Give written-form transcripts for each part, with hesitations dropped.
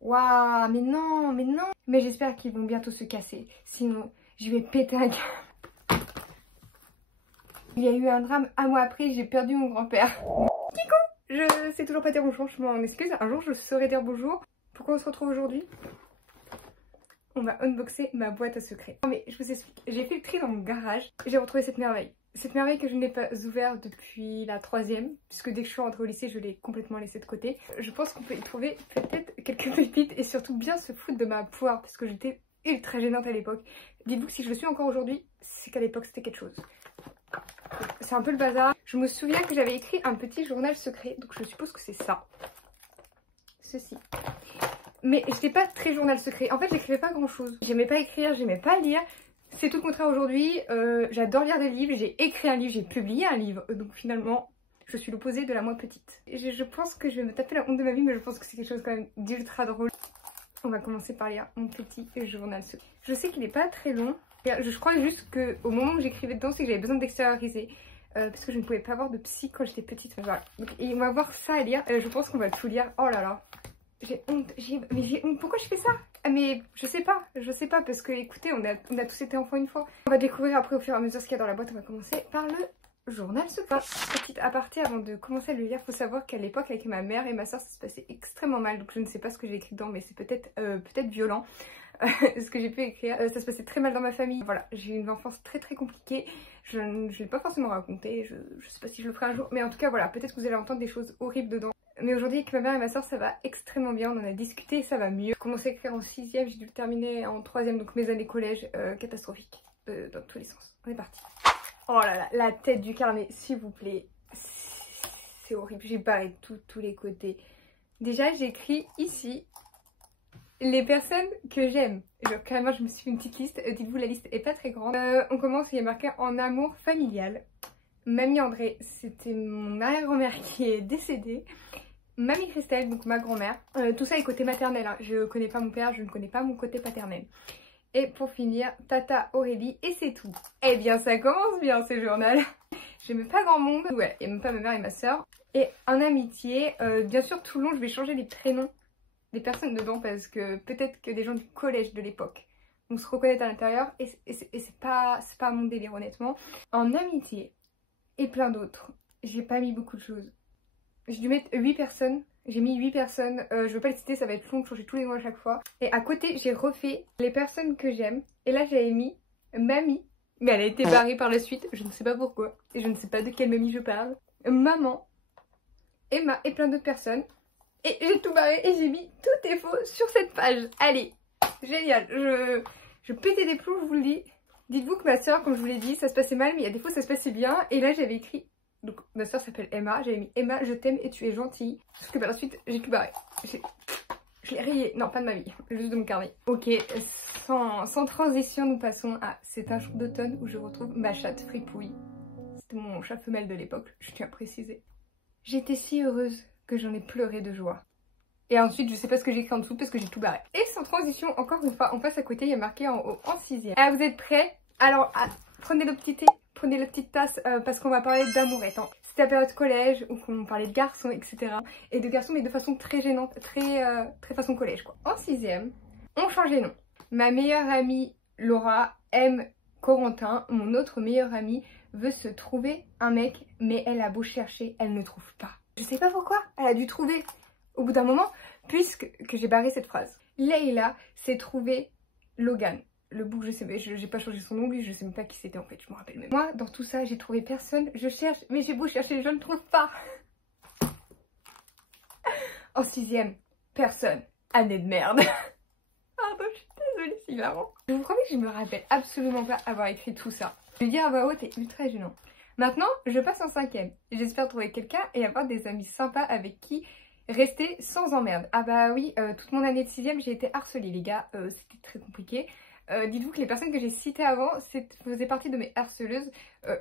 Waouh, mais non, mais non. Mais j'espère qu'ils vont bientôt se casser. Sinon, je vais péter un câble. Il y a eu un drame un mois après, j'ai perdu mon grand-père. Kiko, je sais toujours pas dire bonjour, je m'en excuse. Un jour, je saurai dire bonjour. Pourquoi on se retrouve aujourd'hui? On va unboxer ma boîte à secrets. Non mais je vous explique, j'ai fait le tri dans mon garage. J'ai retrouvé cette merveille. Cette merveille que je n'ai pas ouverte depuis la 3e, puisque dès que je suis rentrée au lycée, je l'ai complètement laissée de côté. Je pense qu'on peut y trouver peut-être quelques pépites et surtout bien se foutre de ma poire, parce que j'étais ultra gênante à l'époque. Dites-vous que si je le suis encore aujourd'hui, c'est qu'à l'époque c'était quelque chose. C'est un peu le bazar. Je me souviens que j'avais écrit un petit journal secret, donc je suppose que c'est ça. Ceci. Mais j'étais pas très journal secret. En fait, j'écrivais pas grand chose. J'aimais pas écrire, j'aimais pas lire. C'est tout le contraire aujourd'hui. J'adore lire des livres. J'ai écrit un livre, j'ai publié un livre. Donc finalement, je suis l'opposé de la moi petite. Je pense que je vais me taper la honte de ma vie, mais je pense que c'est quelque chose quand même d'ultra drôle. On va commencer par lire mon petit journal secret. Je sais qu'il est pas très long. Je crois juste qu'au moment où j'écrivais dedans, c'est que j'avais besoin d'extérioriser. Parce que je ne pouvais pas avoir de psy quand j'étais petite. Voilà. Donc, et on va voir ça à lire. Je pense qu'on va tout lire. Oh là là. J'ai honte, mais j'ai honte, pourquoi je fais ça? Mais je sais pas, parce que écoutez, on a tous été enfants une fois. On va découvrir après au fur et à mesure ce qu'il y a dans la boîte. On va commencer par le journal secret. Petite aparté avant de commencer à le lire, faut savoir qu'à l'époque avec ma mère et ma soeur ça se passait extrêmement mal. Donc je ne sais pas ce que j'ai écrit dedans, mais c'est peut-être violent. Ce que j'ai pu écrire, ça se passait très mal dans ma famille. Voilà, j'ai eu une enfance très compliquée. Je ne l'ai pas forcément raconté, je sais pas si je le ferai un jour. Mais en tout cas voilà, peut-être que vous allez entendre des choses horribles dedans. Mais aujourd'hui avec ma mère et ma soeur ça va extrêmement bien, on en a discuté, ça va mieux. J'ai commencé à écrire en 6e, j'ai dû le terminer en 3e, donc mes années collège, catastrophiques, dans tous les sens. On est parti. Oh là là, la tête du carnet, s'il vous plaît, c'est horrible, j'ai barré tous les côtés. Déjà j'ai écrit ici les personnes que j'aime. Genre carrément je me suis fait une petite liste, dites-vous la liste est pas très grande. On commence, il y a marqué en amour familial. Mamie André, c'était mon arrière-grand-mère qui est décédée. Mamie Christelle, donc ma grand-mère. Tout ça est côté maternel, hein. Je connais pas mon père, je ne connais pas mon côté paternel. Et pour finir, Tata Aurélie, et c'est tout. Eh bien ça commence bien ce journal. J'aimais pas grand monde. Ouais, et même pas ma mère et ma soeur. Et en amitié, bien sûr tout le long je vais changer les prénoms des personnes dedans parce que peut-être que des gens du collège de l'époque vont se reconnaître à l'intérieur et c'est pas mon délire honnêtement. En amitié et plein d'autres, j'ai pas mis beaucoup de choses. J'ai dû mettre 8 personnes. J'ai mis 8 personnes. Je veux pas les citer, ça va être long de changer tous les mots à chaque fois. Et à côté, j'ai refait les personnes que j'aime. Et là, j'avais mis mamie. Mais elle a été barrée par la suite. Je ne sais pas pourquoi. Et je ne sais pas de quelle mamie je parle. Maman. Emma et plein d'autres personnes. Et j'ai tout barré. Et j'ai mis tout est faux sur cette page. Allez. Génial. Je pétais des plombs, je vous le dis. Dites-vous que ma soeur, comme je vous l'ai dit, ça se passait mal. Mais il y a des fois, ça se passait bien. Et là, j'avais écrit... Donc ma soeur s'appelle Emma, j'avais mis Emma je t'aime et tu es gentille. Sauf que par la suite j'ai tout barré. Je l'ai rayé, non pas de ma vie, juste de mon carnet. Ok, sans transition nous passons à c'est un jour d'automne où je retrouve ma chatte Fripouille. C'était mon chat femelle de l'époque, je tiens à préciser. J'étais si heureuse que j'en ai pleuré de joie. Et ensuite je sais pas ce que j'ai écrit en dessous parce que j'ai tout barré. Et sans transition, encore une fois, en face à côté il y a marqué en haut en 6e. Ah vous êtes prêts? Alors prenez le petit thé. Prenez la petite tasse parce qu'on va parler d'amourette. Hein. C'était la période collège où on parlait de garçons, etc. Et de garçons mais de façon très gênante, très façon collège quoi. En 6e, on change les noms. Ma meilleure amie Laura aime Corentin. Mon autre meilleure amie veut se trouver un mec mais elle a beau chercher, elle ne trouve pas. Je sais pas pourquoi, elle a dû trouver au bout d'un moment puisque j'ai barré cette phrase. Leïla s'est trouvé Logan. Le bouc, je sais, j'ai pas changé son nom, lui, je sais même pas qui c'était en fait, je me rappelle même. Moi, dans tout ça, j'ai trouvé personne, je cherche, mais j'ai beau chercher, je ne trouve pas. En 6e, personne. Année de merde. Pardon, je suis désolée, c'est hilarant. Je vous promets que je me rappelle absolument pas avoir écrit tout ça. Le dire à voix haute est ultra gênant. Maintenant, je passe en 5e. J'espère trouver quelqu'un et avoir des amis sympas avec qui rester sans emmerde. Ah bah oui, toute mon année de 6e, j'ai été harcelée, les gars, c'était très compliqué. Dites-vous que les personnes que j'ai citées avant faisaient partie de mes harceleuses.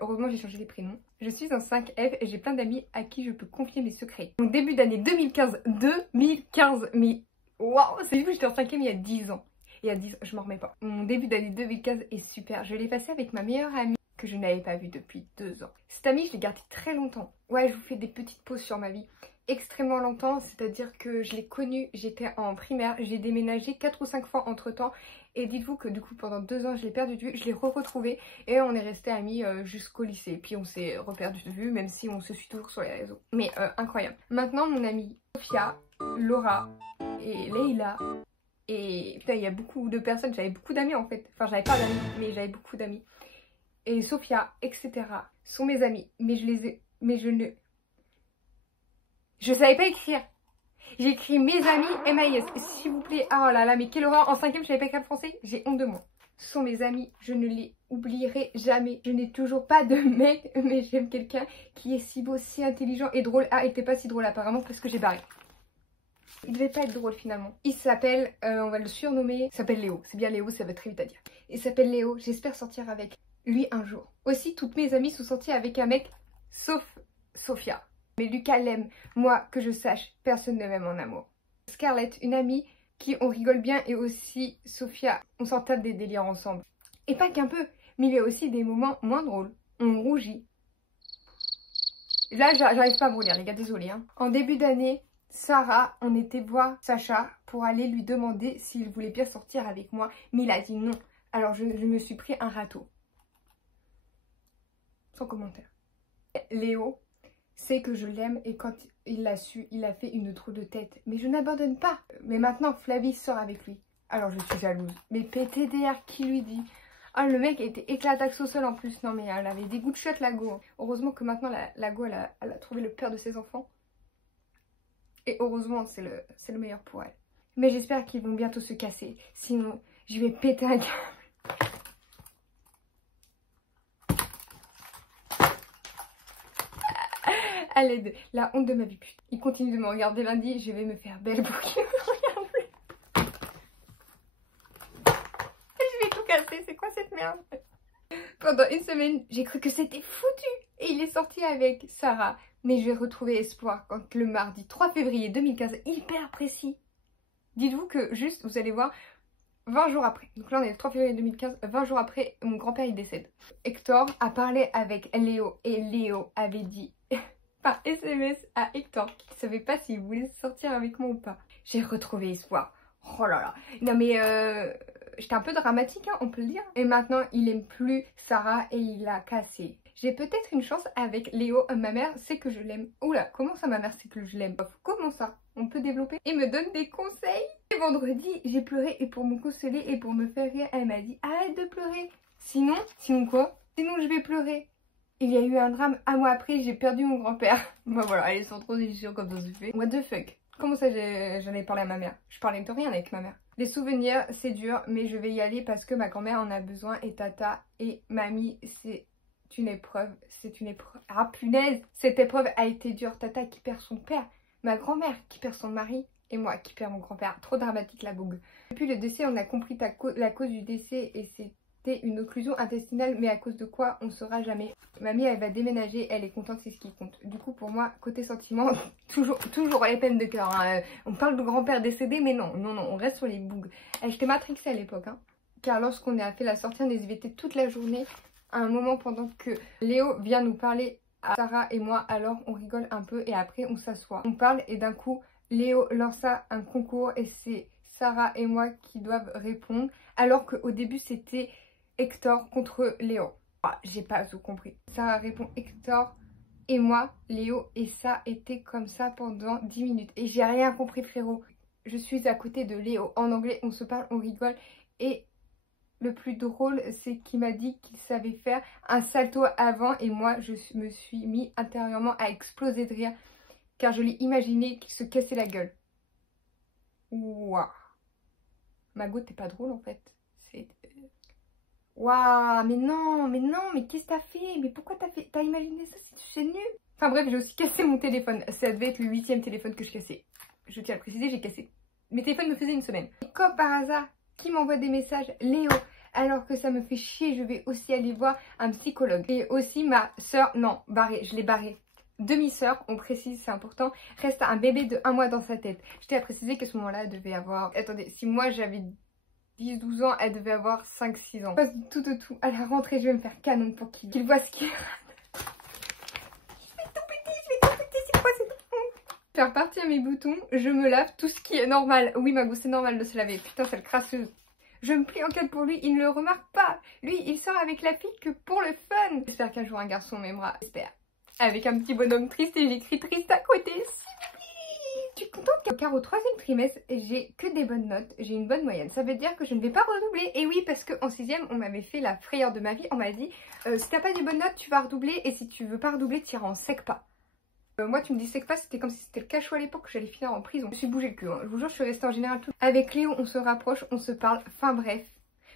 Heureusement j'ai changé les prénoms. Je suis en 5F et j'ai plein d'amis à qui je peux confier mes secrets. Mon début d'année 2015, mais waouh, c'est du coup j'étais en 5ème il y a 10 ans. Il y a 10 ans, je m'en remets pas. Mon début d'année 2015 est super. Je l'ai passé avec ma meilleure amie que je n'avais pas vue depuis 2 ans. Cette amie je l'ai gardée très longtemps. Ouais, je vous fais des petites pauses sur ma vie. extrêmement longtemps, c'est-à-dire que je l'ai connu, j'étais en primaire, j'ai déménagé 4 ou 5 fois entre temps et dites-vous que du coup pendant 2 ans je l'ai perdu de vue, je l'ai retrouvé et on est resté amis jusqu'au lycée, puis on s'est reperdu de vue même si on se suit toujours sur les réseaux, mais incroyable. Maintenant mon amie Sophia, Laura et Leïla et putain il y a beaucoup de personnes, j'avais beaucoup d'amis en fait, enfin j'avais pas d'amis mais j'avais beaucoup d'amis et Sophia etc sont mes amis mais je savais pas écrire. J'ai écrit mes amis MAIS. S'il vous plaît. Oh là là, mais quelle horreur. En 5e, je savais pas écrire le français. J'ai honte de moi. Ce sont mes amis. Je ne les oublierai jamais. Je n'ai toujours pas de mec, mais j'aime quelqu'un qui est si beau, si intelligent et drôle. Ah, il était pas si drôle apparemment parce que j'ai barré. Il devait pas être drôle finalement. Il s'appelle, on va le surnommer, il s'appelle Léo. C'est bien Léo, ça va très vite à dire. Il s'appelle Léo. J'espère sortir avec lui un jour. Aussi, toutes mes amies sont sorties avec un mec, sauf Sophia. Mais Lucas l'aime, moi que je sache, personne ne m'aime en amour. Scarlett, une amie qui on rigole bien et aussi Sophia, on s'en tape des délires ensemble. Et pas qu'un peu, mais il y a aussi des moments moins drôles. On rougit. Là j'arrive pas à vous lire les gars, désolé. Hein. En début d'année, Sarah, on était voir Sacha pour aller lui demander s'il voulait bien sortir avec moi, mais il a dit non. Alors je me suis pris un râteau. Sans commentaire. Léo c'est que je l'aime et quand il l'a su, il a fait une trou de tête. Mais je n'abandonne pas. Mais maintenant, Flavie sort avec lui. Alors je suis jalouse. Mais PTDR qui lui dit? Ah, le mec était éclataxe au sol en plus. Non mais elle avait des goûts de chiottes la go. Heureusement que maintenant la go elle a trouvé le père de ses enfants. Et heureusement c'est le meilleur pour elle. Mais j'espère qu'ils vont bientôt se casser. Sinon je vais péter un câble. À l'aide, la honte de ma vie, putain. Il continue de me regarder lundi, je vais me faire belle pour qu'il me regarde plus. Je vais tout casser, c'est quoi cette merde? Pendant une semaine, j'ai cru que c'était foutu. Et il est sorti avec Sarah. Mais je vais retrouver espoir quand le mardi 3 février 2015, hyper précis. Dites-vous que juste, vous allez voir, 20 jours après, donc là on est le 3 février 2015, 20 jours après, mon grand-père il décède. Hector a parlé avec Léo et Léo avait dit... par SMS à Hector qui ne savait pas s'il voulait sortir avec moi ou pas. J'ai retrouvé espoir. Oh là là. Non mais j'étais un peu dramatique, hein, on peut le dire. Et maintenant, il aime plus Sarah et il a cassé. J'ai peut-être une chance avec Léo. Ma mère sait que je l'aime. Oula, comment ça ma mère sait que je l'aime? Comment ça? On peut développer? Et me donne des conseils. Et vendredi, j'ai pleuré et pour me consoler et pour me faire rire, elle m'a dit arrête de pleurer. Sinon quoi? Sinon je vais pleurer. Il y a eu un drame, un mois après, j'ai perdu mon grand-père. Bah voilà, elles sont trop déchirées comme ça se fait. What the fuck? Comment ça j'en ai parlé à ma mère? Je parlais de rien avec ma mère. Les souvenirs, c'est dur, mais je vais y aller parce que ma grand-mère en a besoin et tata et mamie, c'est une épreuve. C'est une épreuve. Ah punaise! Cette épreuve a été dure. Tata qui perd son père, ma grand-mère qui perd son mari et moi qui perds mon grand-père. Trop dramatique la bougue. Depuis le décès, on a compris la cause du décès et c'est une occlusion intestinale, mais à cause de quoi on ne saura jamais. Mamie elle va déménager, elle est contente, c'est ce qui compte. Du coup pour moi côté sentiment toujours les peines de cœur, hein. On parle de grand-père décédé mais non on reste sur les bougs. J'étais matrixée à l'époque hein. Car lorsqu'on a fait la sortie des SVT toute la journée, à un moment pendant que Léo vient nous parler à Sarah et moi, alors on rigole un peu et après on s'assoit, on parle et d'un coup Léo lança un concours et c'est Sarah et moi qui doivent répondre alors qu'au début c'était Hector contre Léo. Ah, j'ai pas tout compris. Sarah répond Hector et moi Léo et ça était comme ça pendant 10 minutes. Et j'ai rien compris frérot. Je suis à côté de Léo. En anglais on se parle, on rigole. Et le plus drôle c'est qu'il m'a dit qu'il savait faire un salto avant. Et moi je me suis mis intérieurement à exploser de rire. Car je l'ai imaginé qu'il se cassait la gueule. Waouh. Mago t'es pas drôle en fait. C'est... Waouh, mais non, mais qu'est-ce que t'as fait? Mais pourquoi t'as imaginé ça? C'est nul. Enfin bref, j'ai aussi cassé mon téléphone. Ça devait être le 8e téléphone que je cassais. Je tiens à le préciser, j'ai cassé. Mes téléphones me faisaient une semaine. Et comme par hasard, qui m'envoie des messages? Léo. Alors que ça me fait chier, je vais aussi aller voir un psychologue. Et aussi ma soeur, non, barrée, je l'ai barrée. Demi-sœur, on précise, c'est important, reste un bébé de 1 mois dans sa tête. Je tiens à préciser qu'à ce moment-là, elle devait avoir... Attendez, si moi j'avais 10-12 ans, elle devait avoir 5-6 ans. Je passe du tout au tout. À la rentrée, je vais me faire canon pour qu'il voit ce qu'il rate. Je vais tout péter, c'est quoi cette honte? faire partir mes boutons, je me lave tout ce qui est normal. Oui, Mago, c'est normal de se laver. Putain, cette crasseuse. Je me plie en quatre pour lui, il ne le remarque pas. Lui, il sort avec la fille que pour le fun. J'espère qu'un jour un garçon m'aimera. J'espère. Avec un petit bonhomme triste et j'écris triste à côté. Je suis contente car au 3e trimestre, j'ai que des bonnes notes, j'ai une bonne moyenne. Ça veut dire que je ne vais pas redoubler. Et oui, parce qu'en 6e, on m'avait fait la frayeur de ma vie. On m'a dit, si t'as pas des bonnes notes, tu vas redoubler. Et si tu veux pas redoubler, tu iras en SECPA. Moi, tu me dis SECPA, c'était comme si c'était le cachot à l'époque que j'allais finir en prison. Je me suis bougé le cul, hein. Je vous jure, je suis restée en général tout. Avec Léo, on se rapproche, on se parle. Enfin bref,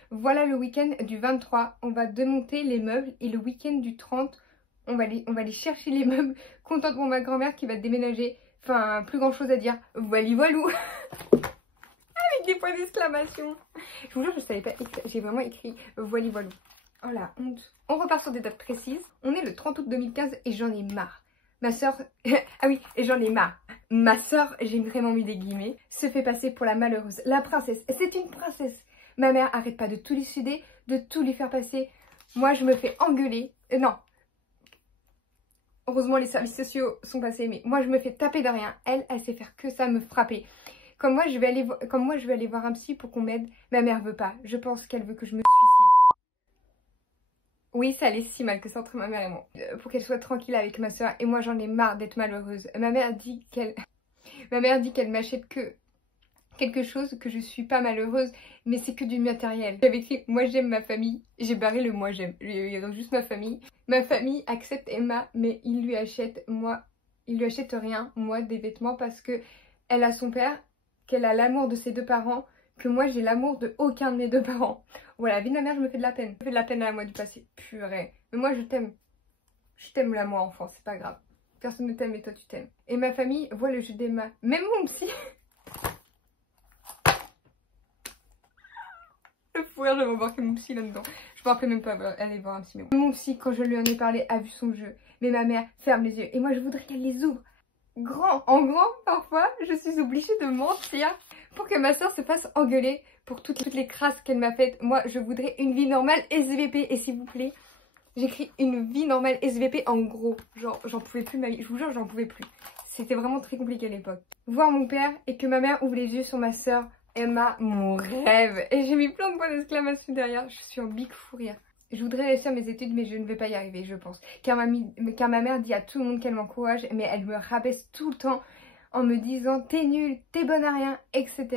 voilà le week-end du 23. On va démonter les meubles. Et le week-end du 30, on va aller chercher les meubles. Contente pour ma grand-mère qui va déménager. Enfin, plus grand chose à dire. Voili voilou. Avec des points d'exclamation. Je vous jure, je savais pas. J'ai vraiment écrit voili voilou. Oh la honte. On repart sur des dates précises. On est le 30 août 2015 et j'en ai marre. Ma soeur, ah oui, et j'en ai marre. Ma soeur, j'ai vraiment mis des guillemets, se fait passer pour la malheureuse, la princesse. C'est une princesse. Ma mère arrête pas de tout lui suder, de tout lui faire passer. Moi, je me fais engueuler. Non. Heureusement, les services sociaux sont passés, mais moi, je me fais taper de rien. Elle sait faire que ça, me frapper. Comme moi, je vais aller voir un psy pour qu'on m'aide. Ma mère veut pas. Je pense qu'elle veut que je me suicide. Oui, ça allait si mal que ça entre ma mère et moi. Pour qu'elle soit tranquille avec ma soeur. Et moi, j'en ai marre d'être malheureuse. Ma mère dit qu'elle m'achète que quelque chose, que je suis pas malheureuse. Mais c'est que du matériel. J'avais écrit, moi j'aime ma famille. J'ai barré le moi j'aime. Il reste juste ma famille. Ma famille accepte Emma, mais il lui achète rien, moi, des vêtements parce que elle a son père, qu'elle a l'amour de ses deux parents, que moi j'ai l'amour de aucun de mes deux parents. Voilà, la vie de ma mère, je me fais de la peine. Je me fais de la peine à la moi du passé. Purée. Mais moi, je t'aime. Je t'aime là, moi, enfant, c'est pas grave. Personne ne t'aime et toi, tu t'aimes. Et ma famille voit le jeu d'Emma. Même mon psy. Le fou rire, je vais embarquer mon psy là-dedans. Je me rappelle même pas aller voir un psy. Mais mon psy, quand je lui en ai parlé, a vu son jeu. Mais ma mère ferme les yeux. Et moi, je voudrais qu'elle les ouvre. En grand, parfois, je suis obligée de mentir pour que ma soeur se fasse engueuler pour toutes les crasses qu'elle m'a faites. Moi, je voudrais une vie normale SVP. Et s'il vous plaît, j'écris une vie normale SVP en gros. Genre, j'en pouvais plus de ma vie. Je vous jure, j'en pouvais plus. C'était vraiment très compliqué à l'époque. Voir mon père et que ma mère ouvre les yeux sur ma soeur, Emma, mon rêve. Et j'ai mis plein de points d'exclamation derrière. Je suis en big fou rire. Je voudrais réussir mes études, mais je ne vais pas y arriver, je pense. Car ma mère dit à tout le monde qu'elle m'encourage, mais elle me rabaisse tout le temps en me disant « T'es nulle, t'es bonne à rien, etc. »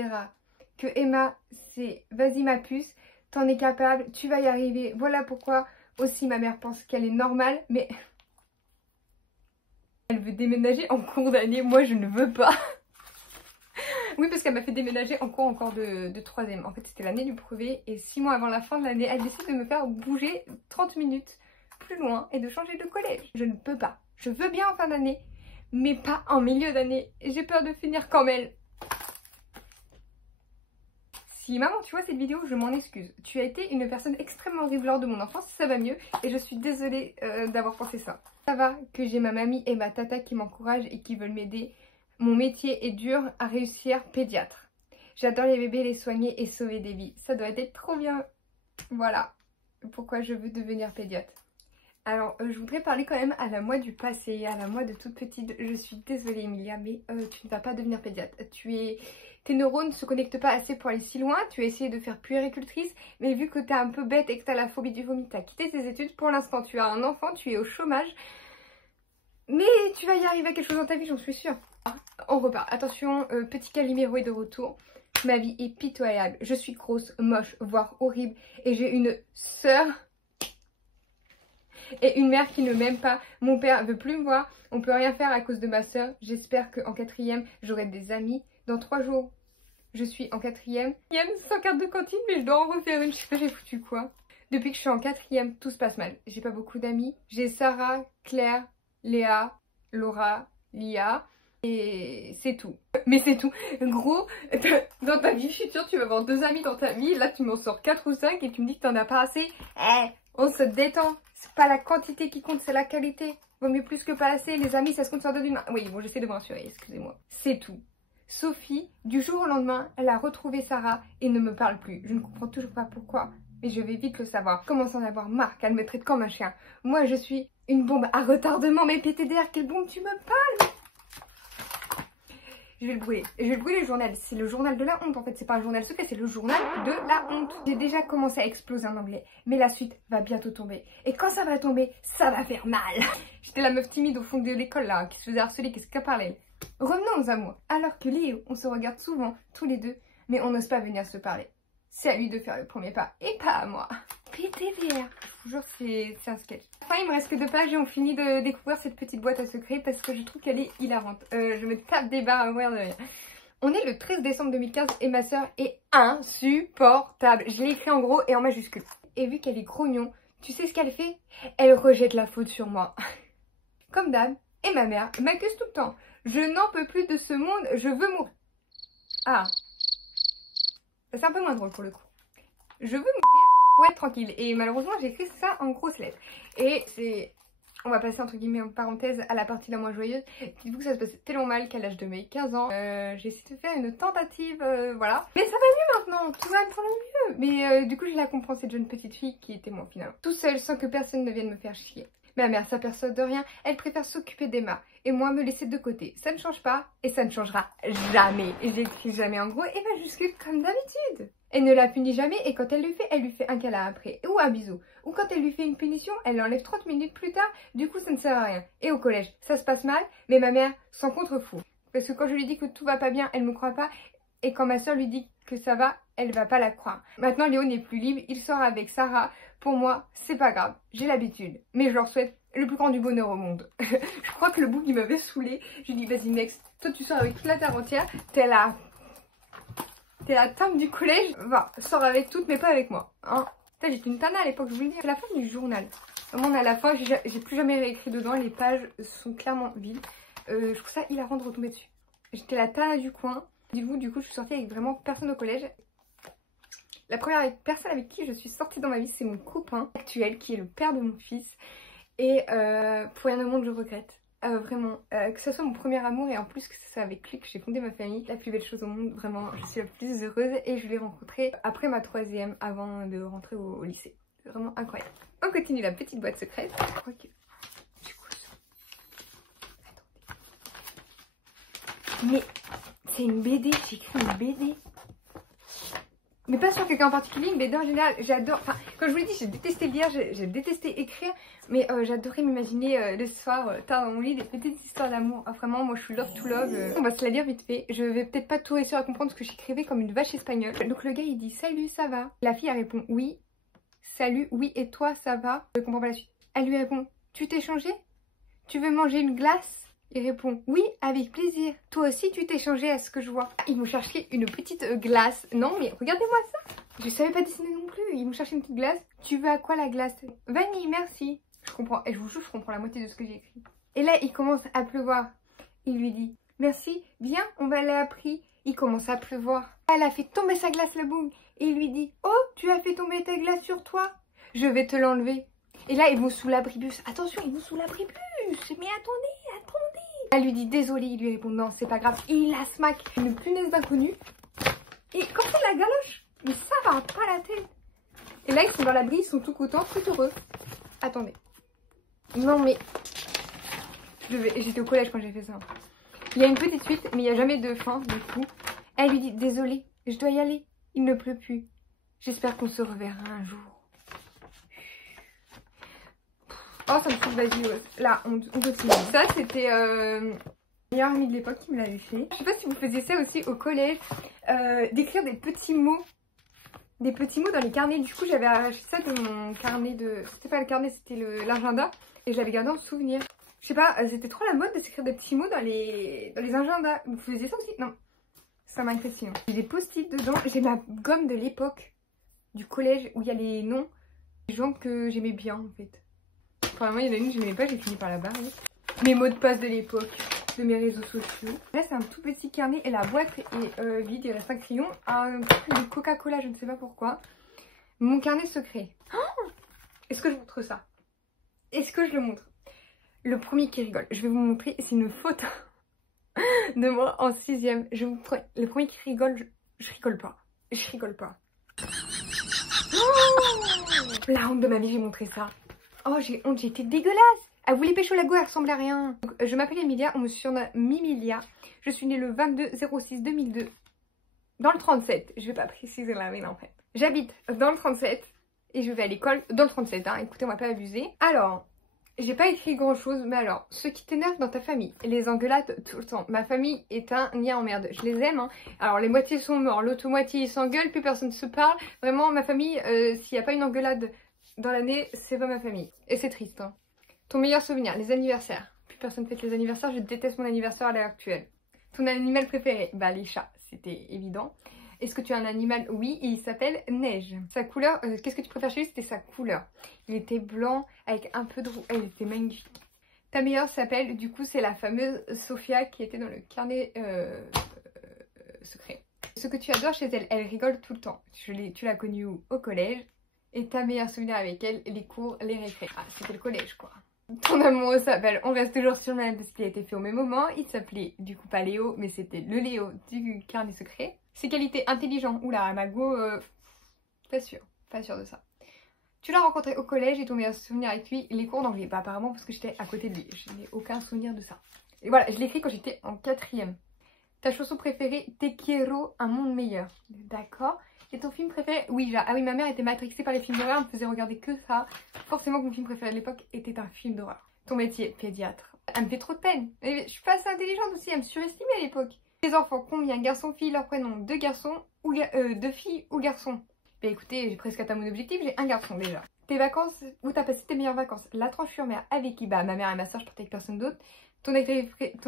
Que Emma, c'est « Vas-y ma puce, t'en es capable, tu vas y arriver. » Voilà pourquoi aussi ma mère pense qu'elle est normale, mais elle veut déménager en cours d'année. Moi, je ne veux pas. Oui, parce qu'elle m'a fait déménager en cours encore de 3e. En fait, c'était l'année du brevet. Et 6 mois avant la fin de l'année, elle décide de me faire bouger 30 minutes plus loin et de changer de collège. Je ne peux pas. Je veux bien en fin d'année, mais pas en milieu d'année. J'ai peur de finir comme elle. Si maman, tu vois cette vidéo, je m'en excuse. Tu as été une personne extrêmement horrible lors de mon enfance, ça va mieux. Et je suis désolée d'avoir pensé ça. Ça va que j'ai ma mamie et ma tata qui m'encouragent et qui veulent m'aider. Mon métier est dur à réussir, pédiatre. J'adore les bébés, les soigner et sauver des vies. Ça doit être trop bien. Voilà pourquoi je veux devenir pédiatre. Alors, je voudrais parler quand même à la moi du passé, à la moi de toute petite. Je suis désolée Emilia, mais tu ne vas pas devenir pédiatre. Tes neurones ne se connectent pas assez pour aller si loin. Tu as essayé de faire puéricultrice, mais vu que tu es un peu bête et que tu as la phobie du vomi, tu as quitté tes études. Pour l'instant, tu as un enfant, tu es au chômage. Mais tu vas y arriver à quelque chose dans ta vie, j'en suis sûre. On repart. Attention, petit Calimero est de retour. Ma vie est pitoyable. Je suis grosse, moche, voire horrible. Et j'ai une sœur et une mère qui ne m'aime pas. Mon père veut plus me voir. On peut rien faire à cause de ma sœur. J'espère qu'en 4e, j'aurai des amis. Dans 3 jours, je suis en 4e. Sans carte de cantine, mais je dois en refaire une. Je sais pas, j'ai foutu quoi. Depuis que je suis en 4e, tout se passe mal. J'ai pas beaucoup d'amis. J'ai Sarah, Claire, Léa, Laura, Lia. Et c'est tout. Mais c'est tout. Gros, dans ta vie future, tu vas avoir 2 amis dans ta vie. Là, tu m'en sors 4 ou 5 et tu me dis que t'en as pas assez. On se détend. C'est pas la quantité qui compte, c'est la qualité. Vaut mieux plus que pas assez. Les amis, ça se compte sur 2 d'une main. Oui, bon, j'essaie de me rassurer, excusez-moi. C'est tout. Sophie, du jour au lendemain, elle a retrouvé Sarah et ne me parle plus. Je ne comprends toujours pas pourquoi, mais je vais vite le savoir. Commence à en avoir marre qu'elle me traite comme un chien. Moi, je suis une bombe à retardement. Mais PTDR, quelle bombe tu me parles? je vais le brûler. Je vais le brûler le journal. C'est le journal de la honte en fait. C'est pas un journal secret, c'est le journal de la honte. J'ai déjà commencé à exploser en anglais. Mais la suite va bientôt tomber. Et quand ça va tomber, ça va faire mal. J'étais la meuf timide au fond de l'école là, qui se faisait harceler, qu'est-ce qu'elle parlait. Revenons aux amours. Alors que Léo, on se regarde souvent, tous les deux, mais on n'ose pas venir se parler. C'est à lui de faire le premier pas, et pas à moi. PTVR, je vous jure, c'est un sketch. Enfin, il me reste que 2 pages et on finit de découvrir cette petite boîte à secrets parce que je trouve qu'elle est hilarante. Je me tape des barres à mourir de rire. On est le 13 décembre 2015 et ma soeur est insupportable. Je l'ai écrit en gros et en majuscule. Et vu qu'elle est grognon, tu sais ce qu'elle fait? Elle rejette la faute sur moi. Comme d'hab, et ma mère m'accuse tout le temps. Je n'en peux plus de ce monde, je veux mourir. Ah. C'est un peu moins drôle pour le coup. Je veux mourir pour être tranquille. Et malheureusement, j'ai écrit ça en grosses lettres. Et c'est... On va passer entre guillemets en parenthèse à la partie la moins joyeuse. Dites-vous que ça se passait tellement mal qu'à l'âge de mes 15 ans, j'ai essayé de faire une tentative, voilà. Mais ça va mieux maintenant, tout va pour le mieux. Mais du coup, je la comprends, cette jeune petite fille qui était moi finalement. Tout seule, sans que personne ne vienne me faire chier. Ma mère s'aperçoit de rien, elle préfère s'occuper d'Emma et moi me laisser de côté. Ça ne change pas et ça ne changera jamais. Et j'écris jamais en gros et majuscule comme d'habitude. Elle ne la punit jamais et quand elle lui fait un câlin après ou un bisou. Ou quand elle lui fait une punition, elle l'enlève 30 minutes plus tard, du coup ça ne sert à rien. Et au collège, ça se passe mal, mais ma mère s'en contrefout. Parce que quand je lui dis que tout va pas bien, elle me croit pas. Et quand ma soeur lui dit que ça va, elle va pas la croire. Maintenant Léo n'est plus libre, il sort avec Sarah. Pour moi, c'est pas grave, j'ai l'habitude. Mais je leur souhaite le plus grand du bonheur au monde. Je crois que le bout il m'avait saoulé. Je lui dis vas-y next, toi tu sors avec toute la terre entière, t'es la tante du collège, va, sors avec toutes mais pas avec moi. Hein. J'étais une tana à l'époque, je vous le dis. C'est la fin du journal. Vraiment on est à la fin, j'ai plus jamais réécrit dedans, les pages sont clairement vides. Je trouve ça hilarant de retomber dessus. J'étais la tana du coin. Du coup je suis sortie avec vraiment personne au collège. La première personne avec qui je suis sortie dans ma vie, c'est mon copain actuel qui est le père de mon fils. Et pour rien au monde, je regrette. Vraiment, que ce soit mon premier amour et en plus que c'est avec lui que j'ai fondé ma famille. La plus belle chose au monde, vraiment, je suis la plus heureuse. Et je l'ai rencontré après ma 3e, avant de rentrer au lycée. C'est vraiment incroyable. On continue la petite boîte secrète. Je crois que... Du coup, ça... Attendez. Mais c'est une BD, j'ai écrit une BD. Mais pas sur quelqu'un en particulier, une BD en général, j'adore. Enfin, comme je vous l'ai dit, j'ai détesté lire, j'ai détesté écrire, mais j'adorais m'imaginer le soir, tard dans mon lit, des petites histoires d'amour. Ah, vraiment, moi je suis love to love. On va se la lire vite fait. Je vais peut-être pas tout réussir à comprendre ce que j'écrivais comme une vache espagnole. Donc le gars il dit salut, ça va? La fille elle répond oui. Salut, oui, et toi, ça va? Je comprends pas la suite. Elle lui répond tu t'es changé? Tu veux manger une glace? Il répond oui, avec plaisir. Toi aussi tu t'es changé à ce que je vois. Ils m'ont cherché une petite glace. Non mais regardez-moi ça. Je savais pas dessiner non plus. Ils m'ont cherché une petite glace. Tu veux à quoi la glace? Vanille, merci. Je comprends. Et je vous jure, je comprends la moitié de ce que j'ai écrit. Et là il commence à pleuvoir. Il lui dit merci, viens, on va aller à Prix. Il commence à pleuvoir. Elle a fait tomber sa glace la boum. Et il lui dit oh, tu as fait tomber ta glace sur toi? Je vais te l'enlever. Et là ils vont sous l'abribus. Attention, ils vont sous l'abribus. Mais attendez, attendez. Elle lui dit désolé, il lui répond non, c'est pas grave. Et il la smack une punaise d'inconnu. Et quand il la galoche, mais ça va pas la tête. Et là ils sont dans l'abri, ils sont tout contents, tout heureux. Attendez. Non mais... J'étais au collège quand j'ai fait ça. Il y a une petite suite, mais il n'y a jamais de fin du coup. Elle lui dit désolé, je dois y aller. Il ne pleut plus. J'espère qu'on se reverra un jour. Oh, ça me fout, vas-y, là, on continue. Ça, c'était meilleur ami de l'époque qui me l'avait fait. Je sais pas si vous faisiez ça aussi au collège, d'écrire des petits mots. Des petits mots dans les carnets. Du coup, j'avais arraché ça de mon carnet de... C'était pas le carnet, c'était l'agenda. Et je l'avais gardé en souvenir. Je sais pas, c'était trop la mode de s'écrire des petits mots dans les agendas. Vous faisiez ça aussi? Non. Ça m'impressionne. J'ai des post-it dedans. J'ai ma gomme de l'époque du collège où il y a les noms des gens que j'aimais bien en fait. Vraiment, il y en a une que je n'aimais pas, j'ai fini par la barrer. Mes mots de passe de l'époque, de mes réseaux sociaux. Là, c'est un tout petit carnet et la boîte est vide. Il reste un crayon, un truc de Coca-Cola, je ne sais pas pourquoi. Mon carnet secret. Oh, est-ce que je montre ça? Est-ce que je le montre? Le premier qui rigole. Je vais vous montrer, c'est une photo de moi en 6e. Je vous prends. Le premier qui rigole, je rigole pas. Je rigole pas. Oh, la honte de ma vie, j'ai montré ça. Oh, j'ai honte, j'ai été dégueulasse. Elle voulait pécho la go, elle ressemblait à rien. Donc, je m'appelle Emilia, on me surnomme Mimilia. Je suis née le 22/06/2002 dans le 37. Je vais pas préciser la ville en fait. J'habite dans le 37 et je vais à l'école dans le 37. Hein. Écoutez, on va pas abuser. Alors, j'ai pas écrit grand chose, mais alors, ce qui t'énerve dans ta famille, les engueulades tout le temps. Ma famille est un nid en merde, je les aime. Hein. Alors, les moitiés sont morts, l'autre moitié ils s'engueulent, plus personne se parle. Vraiment, ma famille, s'il n'y a pas une engueulade dans l'année, c'est pas ma famille. Et c'est triste. Hein. Ton meilleur souvenir, les anniversaires. Plus personne fête les anniversaires, je déteste mon anniversaire à l'heure actuelle. Ton animal préféré, bah les chats, c'était évident. Est-ce que tu as un animal? Oui, et il s'appelle Neige. Sa couleur, qu'est-ce que tu préfères chez lui? C'était sa couleur. Il était blanc avec un peu de roux. Il était magnifique. Ta meilleure s'appelle, du coup, c'est la fameuse Sophia qui était dans le carnet secret. Ce que tu adores chez elle, elle rigole tout le temps. Tu l'as connue où? Au collège. Et ta meilleure souvenir avec elle, les cours, les récrés. Ah, c'était le collège quoi. Ton amoureux s'appelle, on reste toujours sur le même parce qu'il a été fait au même moment. Il s'appelait du coup pas Léo, mais c'était le Léo du carnet secret. Ses qualités, intelligent. Oula, Mago, pas sûr de ça. Tu l'as rencontré au collège et ton meilleur souvenir avec lui, les cours d'anglais. Bah apparemment parce que j'étais à côté de lui. Je n'ai aucun souvenir de ça. Et voilà, je l'ai écrit quand j'étais en 4e. Ta chanson préférée, Te quiero, un monde meilleur. D'accord. Et ton film préféré? Oui, ah oui, ma mère était matrixée par les films d'horreur, elle me faisait regarder que ça. Forcément que mon film préféré de l'époque était un film d'horreur. Ton métier, pédiatre. Elle me fait trop de peine. Et je suis pas assez intelligente aussi, elle me surestimait à l'époque. Tes enfants, combien? Garçons, filles, leur prénom? 2 garçons ou 2 filles ou garçons? Bah écoutez, j'ai presque atteint mon objectif, j'ai un garçon déjà. Tes vacances, où t'as passé tes meilleures vacances? La Tranche-sur-Mer, avec qui? Bah ma mère et ma soeur, je partais avec personne d'autre. Ton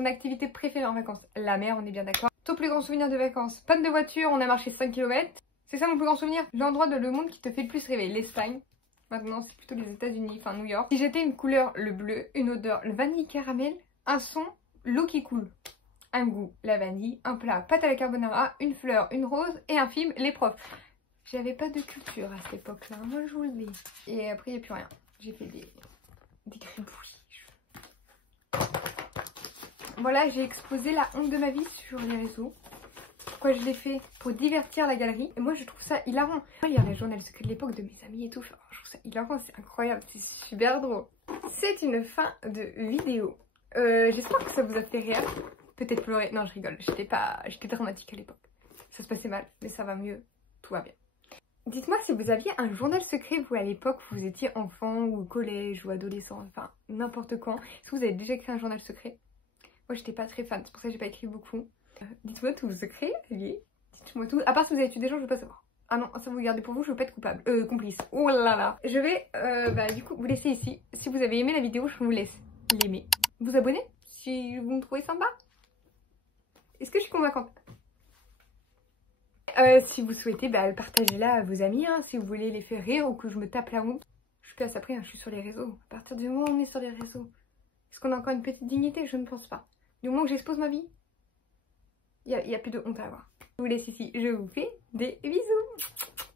activité préférée en vacances? La mer, on est bien d'accord. Ton plus grand souvenir de vacances? Panne de voiture, on a marché 5 km. C'est ça mon plus grand souvenir? L'endroit de le monde qui te fait le plus rêver? L'Espagne. Maintenant, c'est plutôt les États-Unis, enfin New York. Si j'étais une couleur, le bleu, une odeur, le vanille caramel, un son, l'eau qui coule. Un goût, la vanille, un plat, pâte à la carbonara, une fleur, une rose et un film, les profs. J'avais pas de culture à cette époque-là, moi je vous le dis. Et après, il n'y a plus rien. J'ai fait des gribouillis. Voilà, j'ai exposé la honte de ma vie sur les réseaux. Pourquoi je l'ai fait? Pour divertir la galerie. Et moi je trouve ça hilarant. Moi, lire les journaux secrets de l'époque de mes amis et tout. Enfin, je trouve ça hilarant, c'est incroyable, c'est super drôle. C'est une fin de vidéo. J'espère que ça vous a fait rire. Peut-être pleurer. Non, je rigole. J'étais dramatique à l'époque. Ça se passait mal, mais ça va mieux. Tout va bien. Dites-moi si vous aviez un journal secret, vous, à l'époque où vous étiez enfant ou au collège ou adolescent, enfin n'importe quand. Est-ce que vous avez déjà écrit un journal secret? Moi, j'étais pas très fan, c'est pour ça que j'ai pas écrit beaucoup. Dites-moi tous vos secrets, allez. Dites-moi tout. À part si vous avez tué des gens, je veux pas savoir. Ah non, ça vous gardez pour vous, je veux pas être coupable. Complice. Oh là là. Je vais, du coup, vous laisser ici. Si vous avez aimé la vidéo, je vous laisse l'aimer. Vous abonner si vous me trouvez sympa. Est-ce que je suis convaincante? Si vous souhaitez, partagez-la à vos amis, hein, si vous voulez les faire rire ou que je me tape la honte. Je suis plus à ça près, hein, je suis sur les réseaux. À partir du moment où on est sur les réseaux, est-ce qu'on a encore une petite dignité? Je ne pense pas. Du moment que j'expose ma vie, il n'y a plus de honte à avoir. Je vous laisse ici, je vous fais des bisous.